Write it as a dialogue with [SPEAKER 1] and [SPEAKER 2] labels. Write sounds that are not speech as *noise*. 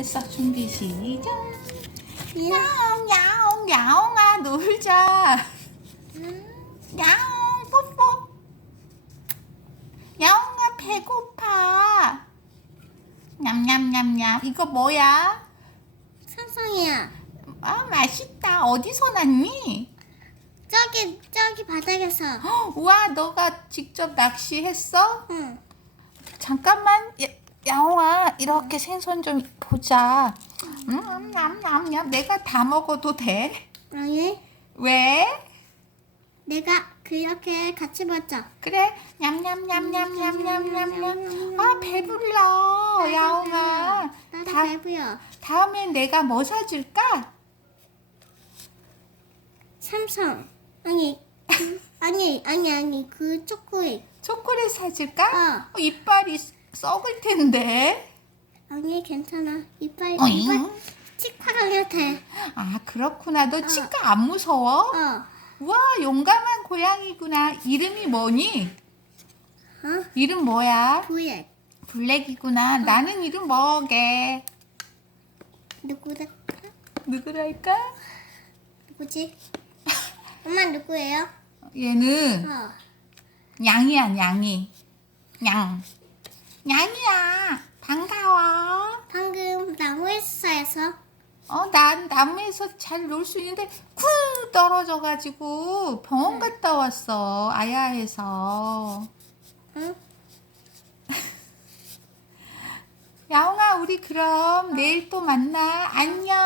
[SPEAKER 1] 됐어 준비 시작 야옹 야옹 야옹아 놀자 야옹 뽀뽀 야옹아 배고파 냠냠냠냠 이거 뭐야?
[SPEAKER 2] 삼성이야.
[SPEAKER 1] 아 맛있다 어디서 났니?
[SPEAKER 2] 저기 저기 바닥에서.
[SPEAKER 1] 헉, 우와 너가 직접 낚시했어?
[SPEAKER 2] 응.
[SPEAKER 1] 잠깐만 야, 야옹아 이렇게 생선 좀 보자 음, 냠냠냠 내가 다 먹어도 돼?
[SPEAKER 2] 아니
[SPEAKER 1] 왜?
[SPEAKER 2] 내가 그렇게 같이 봤자.
[SPEAKER 1] 그래 냠냠냠냠냠냠냠냠 아 배불러 야옹아
[SPEAKER 2] 나도
[SPEAKER 1] 다,
[SPEAKER 2] 배부여.
[SPEAKER 1] 다음엔 내가 뭐 사줄까?
[SPEAKER 2] 삼성. 아니 그, 아니 아니 아니 그 초코릿.
[SPEAKER 1] 초콜릿 사줄까?
[SPEAKER 2] 어.
[SPEAKER 1] 어, 이빨이 썩을 텐데
[SPEAKER 2] 아니 괜찮아. 이빨
[SPEAKER 1] 어잉?
[SPEAKER 2] 이빨 치과가 같아.
[SPEAKER 1] 아 그렇구나 너 치과 안 무서워?
[SPEAKER 2] 어.
[SPEAKER 1] 와 용감한 고양이구나 이름이 뭐니?
[SPEAKER 2] 어?
[SPEAKER 1] 이름 뭐야?
[SPEAKER 2] 부에
[SPEAKER 1] 블랙이구나 나는 이름 뭐게
[SPEAKER 2] 누구다?
[SPEAKER 1] 누구랄까?
[SPEAKER 2] 누구지? 엄마 누구예요?
[SPEAKER 1] 얘는
[SPEAKER 2] 어.
[SPEAKER 1] 양이야 양이 양 양이야 반가워.
[SPEAKER 2] 방금 나무에서
[SPEAKER 1] 어난 나무에서 잘 놀 수 있는데 쿵 떨어져가지고 병원 갔다 왔어 아야에서.
[SPEAKER 2] 응? *laughs*
[SPEAKER 1] 야옹아 우리 그럼 내일 또 만나. 안녕